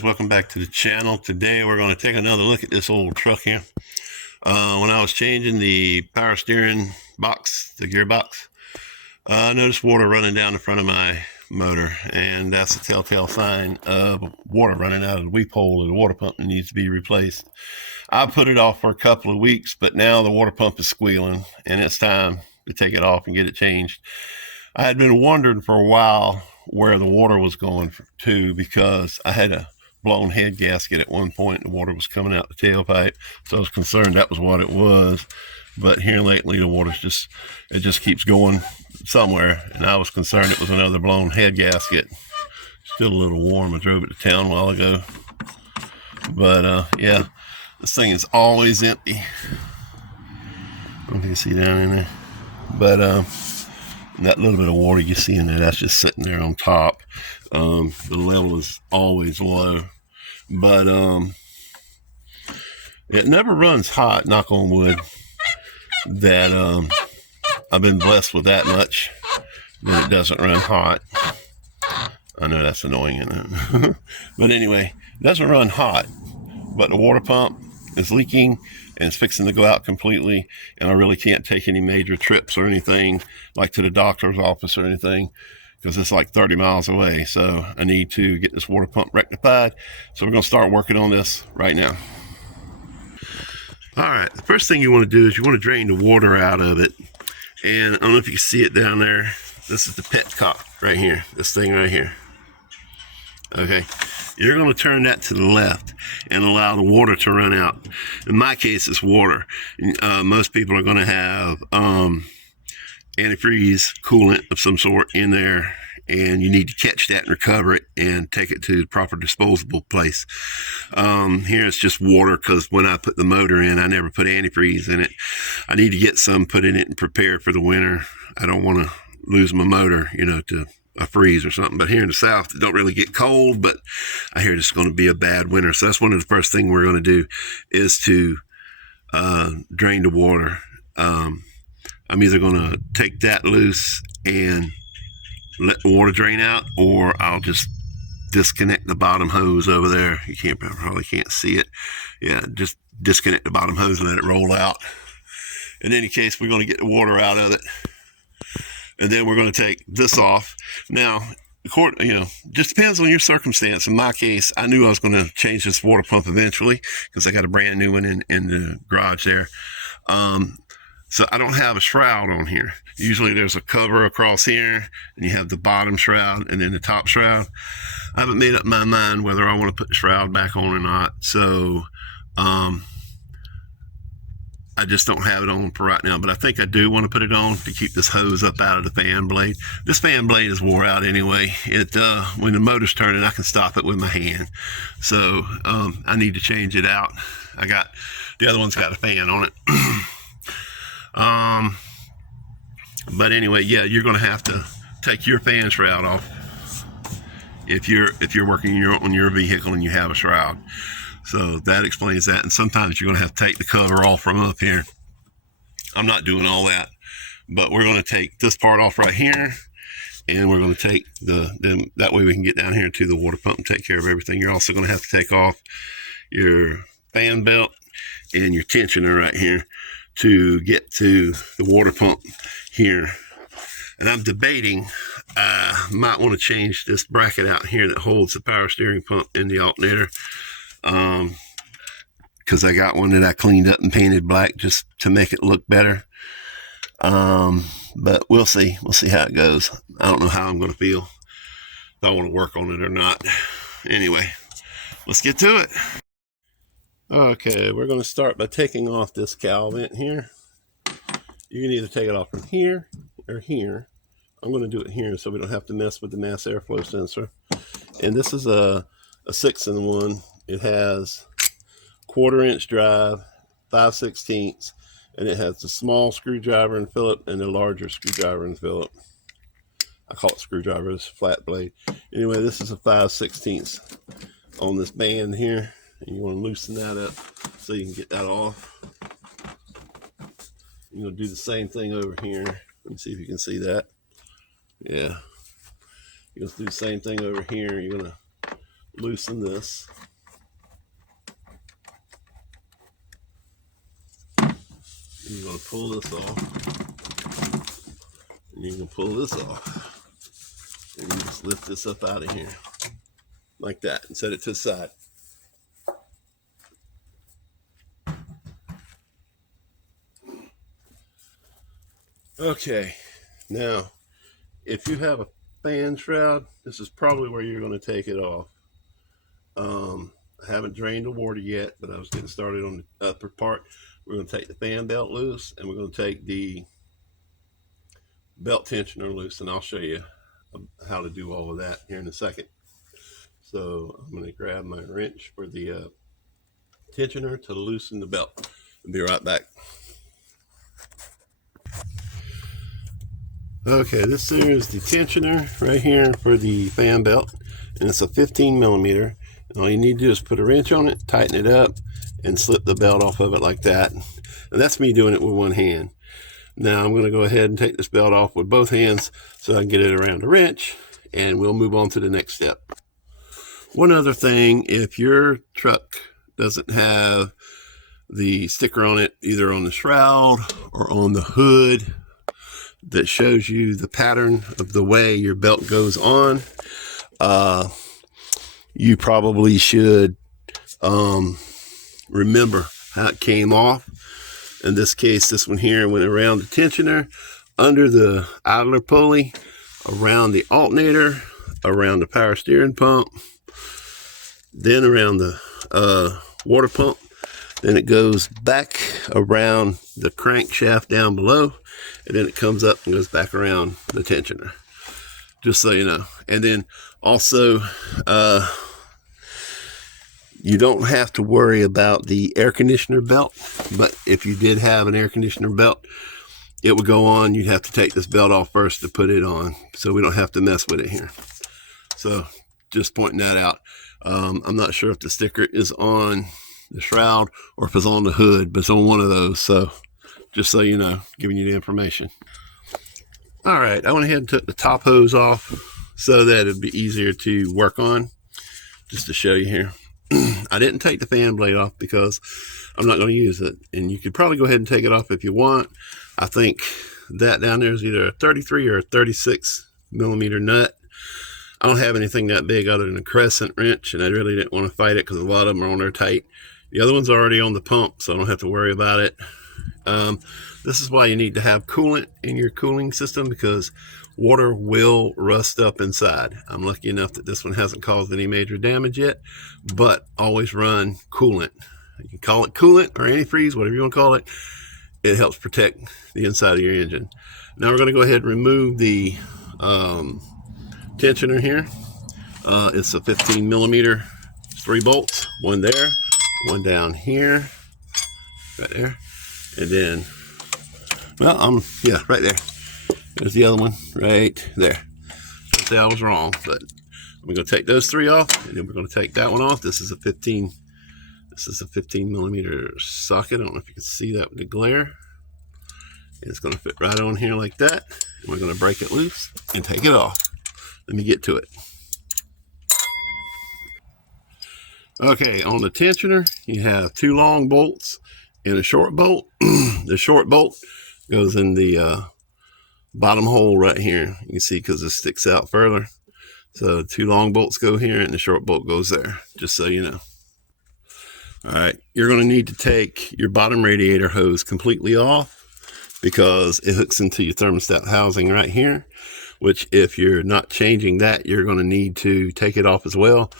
guys, welcome back to the channel. Today we're going to take another look at this old truck here. When I was changing the power steering box, the gearbox, I noticed water running down the front of my motor, and that's a telltale sign of water running out of the weep hole of the water pump that needs to be replaced. I put it off for a couple of weeks, but now the water pump is squealing and it's time to take it off and get it changed. I had been wondering for a while where the water was going to, because I had a blown head gasket at one point and the water was coming out the tailpipe, so I was concerned that was what it was. But here lately the water's just keeps going somewhere, and I was concerned it was another blown head gasket. Still a little warm. I drove it to town a while ago, but yeah, this thing is always empty. I don't know if you can see down in there, but that little bit of water you see in there, that's just sitting there on top. The level is always low, but it never runs hot, knock on wood, that I've been blessed with that much, that it doesn't run hot. I know that's annoying, isn't it? But anyway, it doesn't run hot, but the water pump is leaking and it's fixing to go out completely, and I really can't take any major trips or anything, like to the doctor's office or anything, because it's like 30 miles away. So I need to get this water pump rectified. So we're going to start working on this right now. All right, the first thing you want to do is you want to drain the water out of it. And I don't know if you can see it down there. This is the petcock right here, this thing right here. Okay, you're going to turn that to the left and allow the water to run out. In my case, it's water. Most people are going to have antifreeze coolant of some sort in there, and you need to catch that and recover it and take it to the proper disposable place. Here it's just water, because when I put the motor in, I never put antifreeze in it. I need to get some put in it and prepare for the winter. I don't want to lose my motor, to a freeze or something. But here in the south, it don't really get cold, but I hear it's going to be a bad winter. So that's one of the first things we're going to do, is to drain the water. I'm either going to take that loose and let the water drain out, or I'll just disconnect the bottom hose over there. You probably can't see it. Yeah, just disconnect the bottom hose and let it roll out. In any case, we're going to get the water out of it, and then we're going to take this off. Now, just depends on your circumstance. In my case, I knew I was going to change this water pump eventually, because I got a brand new one in the garage there. So I don't have a shroud on here. Usually there's a cover across here, and you have the bottom shroud and then the top shroud. I haven't made up my mind whether I want to put the shroud back on or not. So I just don't have it on for right now, but I think I do want to put it on to keep this hose up out of the fan blade. This fan blade is wore out anyway. When the motor's turning, I can stop it with my hand. So I need to change it out. The other one's got a fan on it. But anyway, yeah, you're going to have to take your fan shroud off if you're working on your vehicle and you have a shroud. So that explains that. And sometimes you're going to have to take the cover off from up here. I'm not doing all that, but we're going to take this part off right here, and we're going to take that way we can get down here to the water pump and take care of everything. You're also going to have to take off your fan belt and your tensioner right here to get to the water pump here. And I'm debating, might want to change this bracket out here that holds the power steering pump and the alternator, because I got one that I cleaned up and painted black just to make it look better. But we'll see how it goes. I don't know how I'm going to feel, if I want to work on it or not. Anyway, let's get to it. Okay, we're going to start by taking off this cowl vent here. You can either take it off from here or here. I'm going to do it here so we don't have to mess with the mass airflow sensor. And this is a 6-in-1. It has 1/4-inch drive, 5/16, and it has the small screwdriver and Phillips and the larger screwdriver and Phillips. I call it screwdriver, it's flat blade. Anyway, this is a 5/16 on this band here. And you want to loosen that up so you can get that off. You're going to do the same thing over here. Let me see if you can see that. Yeah. You're going to do the same thing over here. You're going to loosen this. You're going to pull this off. And you can pull this off. And you just lift this up out of here. Like that. And set it to the side. Okay. Now, if you have a fan shroud, this is probably where you're going to take it off. I haven't drained the water yet, but I was getting started on the upper part. We're going to take the fan belt loose, and we're going to take the belt tensioner loose, and I'll show you how to do all of that here in a second. So I'm going to grab my wrench for the tensioner to loosen the belt. I'll be right back. Okay, this here is the tensioner right here for the fan belt, and it's a 15 millimeter. And all you need to do is put a wrench on it, tighten it up, and slip the belt off of it like that. And that's me doing it with one hand. Now I'm going to go ahead and take this belt off with both hands so I can get it around the wrench, and we'll move on to the next step. One other thing, if your truck doesn't have the sticker on it, either on the shroud or on the hood, that shows you the pattern of the way your belt goes on, you probably should remember how it came off. In this case, this one here went around the tensioner, under the idler pulley, around the alternator, around the power steering pump, then around the water pump. Then it goes back around the crankshaft down below, and then it comes up and goes back around the tensioner, just so you know. And then also, you don't have to worry about the air conditioner belt, but if you did have an air conditioner belt, it would go on. You'd have to take this belt off first to put it on, so we don't have to mess with it here. So just pointing that out. I'm not sure if the sticker is on the shroud or if it's on the hood, but it's on one of those. So just so you know, giving you the information. All right, I went ahead and took the top hose off so that it'd be easier to work on. Just to show you here. I didn't take the fan blade off because I'm not going to use it. And you could probably go ahead and take it off if you want. I think that down there is either a 33 or a 36 millimeter nut. I don't have anything that big other than a crescent wrench, and I really didn't want to fight it because a lot of them are on there tight. The other one's already on the pump, so I don't have to worry about it. This is why you need to have coolant in your cooling system, because water will rust up inside. I'm lucky enough that this one hasn't caused any major damage yet, but always run coolant. You can call it coolant or antifreeze, whatever you want to call it. It helps protect the inside of your engine. Now we're going to go ahead and remove the tensioner here. It's a 15 millimeter, 3 bolts, one there, one down here, right there, and then, well, yeah, right there. There's the other one right there. I'll say I was wrong, but I'm going to take those 3 off, and then we're going to take that one off. This is a 15 millimeter socket. I don't know if you can see that with the glare. It's going to fit right on here like that. And we're going to break it loose and take it off. Let me get to it. Okay, on the tensioner, you have 2 long bolts and a short bolt. The short bolt goes in the bottom hole right here. You can see because it sticks out further. So 2 long bolts go here and the short bolt goes there, just so you know. All right, you're going to need to take your bottom radiator hose completely off because it hooks into your thermostat housing right here, which if you're not changing that, you're going to need to take it off as well,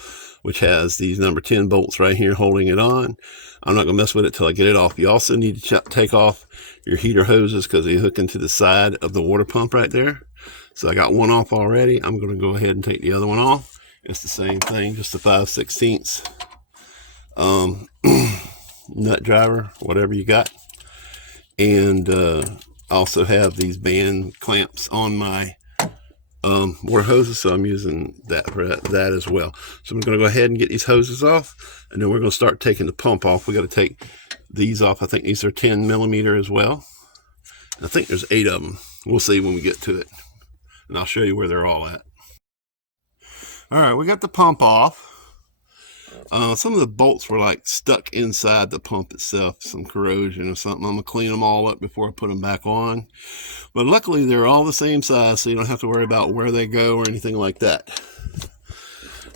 which has these number 10 bolts right here holding it on. I'm not going to mess with it till I get it off. You also need to take off your heater hoses because they hook into the side of the water pump right there. So I got one off already. I'm going to go ahead and take the other one off. It's the same thing, just a 5/16 nut driver, whatever you got. And I also have these band clamps on my water hoses, so I'm using that for that as well. So I'm going to go ahead and get these hoses off, and then we're going to start taking the pump off. We got to take these off. I think these are 10 millimeter as well. And I think there's 8 of them. We'll see when we get to it, and I'll show you where they're all at. All right, we got the pump off. Some of the bolts were like stuck inside the pump itself, some corrosion or something. I'm gonna clean them all up before I put them back on. But luckily they're all the same size, so you don't have to worry about where they go or anything like that.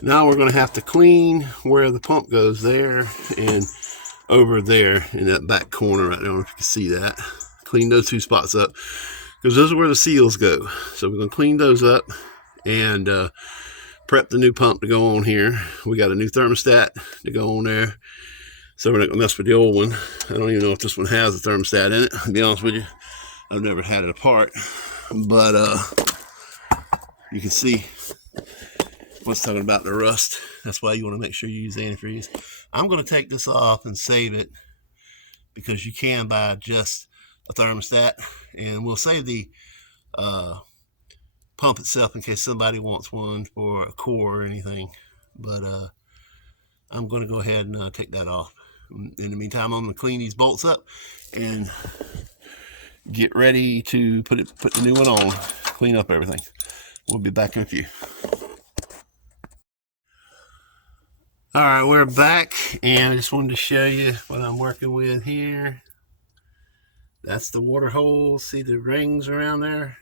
Now we're gonna have to clean where the pump goes there and over there in that back corner right there. I don't know if you can see that. Clean those two spots up because those are where the seals go. So we're gonna clean those up and prep the new pump to go on here. We got a new thermostat to go on there, so we're not gonna mess with the old one. I don't even know if this one has a thermostat in it, to be honest with you. I've never had it apart, but you can see what's talking about the rust. That's why you want to make sure you use antifreeze. I'm going to take this off and save it because you can buy just a thermostat, and we'll save the pump itself in case somebody wants one for a core or anything. But I'm going to go ahead and take that off. In the meantime, I'm going to clean these bolts up and get ready to put the new one on, clean up everything. We'll be back in a few. All right, we're back, and I just wanted to show you what I'm working with here. That's the water hole. See the rings around there?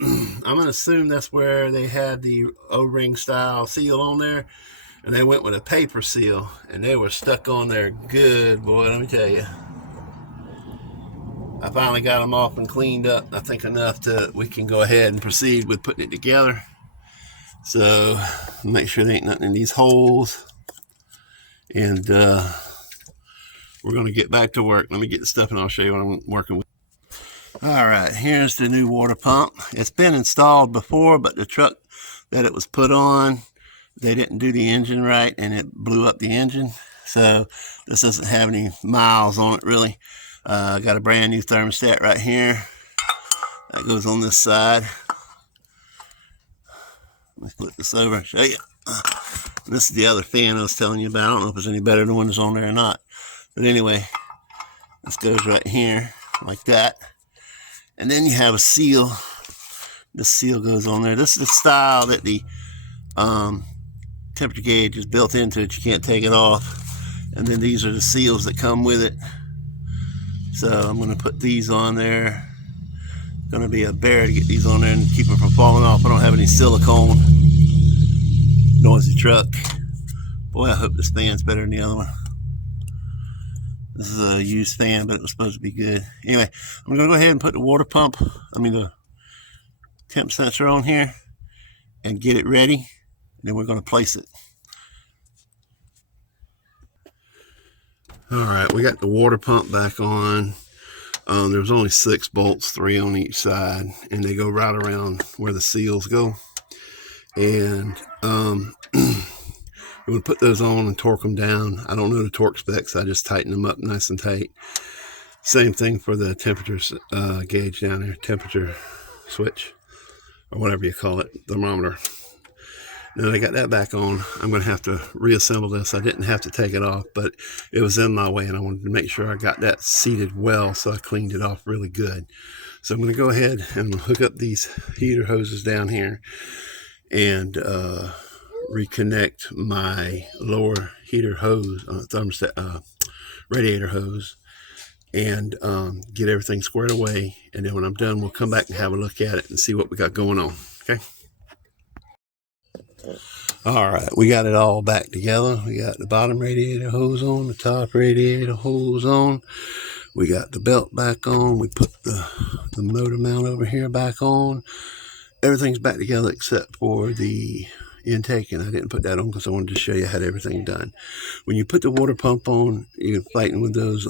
I'm going to assume that's where they had the O-ring style seal on there, and they went with a paper seal, and they were stuck on there good, boy, let me tell you. I finally got them off and cleaned up, I think enough that we can go ahead and proceed with putting it together. So make sure there ain't nothing in these holes, and we're going to get back to work. Let me get the stuff and I'll show you what I'm working with. All right, here's the new water pump. It's been installed before, but the truck that it was put on, they didn't do the engine right and it blew up the engine. So this doesn't have any miles on it really. Got a brand new thermostat right here that goes on this side. Let me flip this over and show you. This is the other fan I was telling you about. I don't know if it's any better than the one that's on there or not. But anyway, this goes right here like that. And then you have a seal. This seal goes on there. This is the style that the temperature gauge is built into it. You can't take it off. And then these are the seals that come with it. So I'm going to put these on there. Going to be a bear to get these on there and keep them from falling off. I don't have any silicone. Noisy truck. Boy, I hope this fan's better than the other one. This is a used fan, but it was supposed to be good. Anyway, I'm going to go ahead and put the water pump, the temp sensor on here and get it ready. And then we're going to place it. All right, we got the water pump back on. There's only 6 bolts, 3 on each side, and they go right around where the seals go. And we're going to put those on and torque them down. I don't know the torque specs. I just tighten them up nice and tight. Same thing for the temperature gauge down there, temperature switch, or whatever you call it, thermometer. Now I got that back on. I'm going to have to reassemble this. I didn't have to take it off, but it was in my way, and I wanted to make sure I got that seated well, so I cleaned it off really good. So I'm going to go ahead and hook up these heater hoses down here and reconnect my lower heater hose, thermostat, radiator hose, and get everything squared away. And then when I'm done, we'll come back and have a look at it and see what we got going on. Okay. All right, we got it all back together. We got the bottom radiator hose on, the top radiator hose on. We got the belt back on. We put the motor mount over here back on. Everything's back together except for the intake, and I didn't put that on because I wanted to show you how everything done. When you put the water pump on, you're fighting with those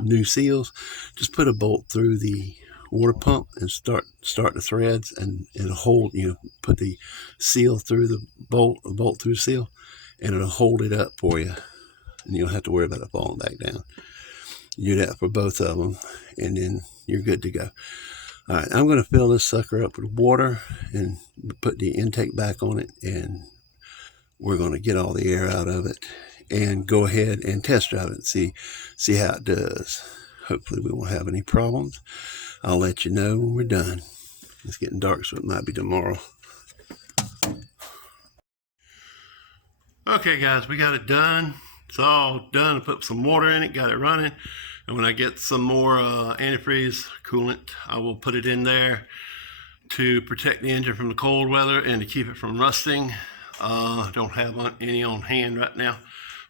new seals. Just put a bolt through the water pump and start the threads, and it'll hold, put the seal through the bolt through the seal, and it'll hold it up for you, and you don't have to worry about it falling back down. You do that for both of them, and then you're good to go. All right, I'm going to fill this sucker up with water and put the intake back on it, and we're going to get all the air out of it and go ahead and test drive it and see how it does. Hopefully we won't have any problems. I'll let you know when we're done. It's getting dark, so it might be tomorrow. Okay guys, we got it done. It's all done. I put some water in it, got it running. And when I get some more antifreeze coolant, I will put it in there to protect the engine from the cold weather and to keep it from rusting. I don't have any on hand right now,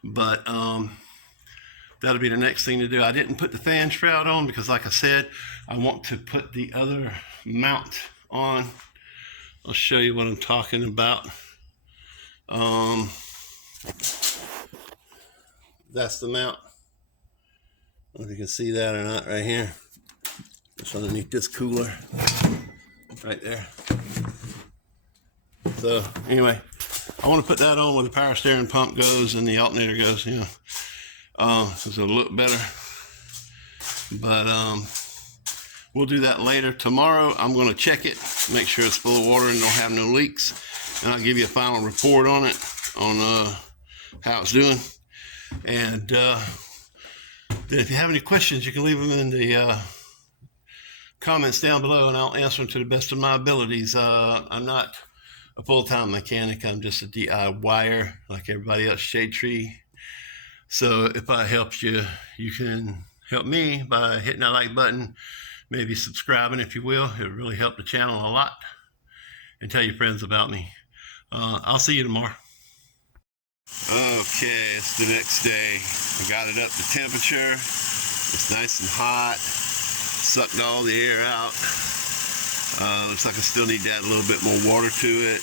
but that'll be the next thing to do. I didn't put the fan shroud on because, like I said, I want to put the other mount on. I'll show you what I'm talking about. That's the mount. I don't know if you can see that or not right here. It's underneath this cooler right there. So anyway, I want to put that on where the power steering pump goes and the alternator goes, you know. So it'll look better. But we'll do that later. Tomorrow I'm going to check it, make sure it's full of water and don't have no leaks. And I'll give you a final report on it, on how it's doing. And then if you have any questions, you can leave them in the comments down below and I'll answer them to the best of my abilities. I'm not a full-time mechanic. I'm just a DIYer like everybody else, shade tree. So if I helped you, you can help me by hitting that like button, maybe subscribing if you will. It would really help the channel a lot. And tell your friends about me. I'll see you tomorrow. Okay, it's the next day. I got it up to temperature. It's nice and hot. Sucked all the air out. Looks like I still need to add a little bit more water to it.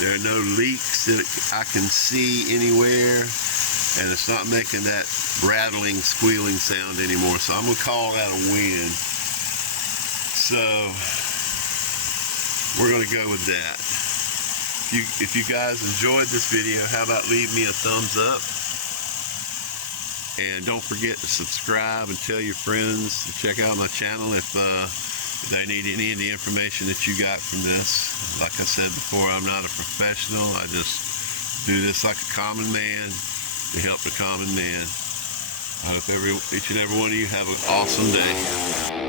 There are no leaks that I can see anywhere. And it's not making that rattling, squealing sound anymore. So I'm going to call that a win. So we're going to go with that. If you guys enjoyed this video, how about leave me a thumbs up? And don't forget to subscribe and tell your friends to check out my channel if they need any of the information that you got from this. Like I said before, I'm not a professional. I just do this like a common man to help the common man. I hope each and every one of you have an awesome day.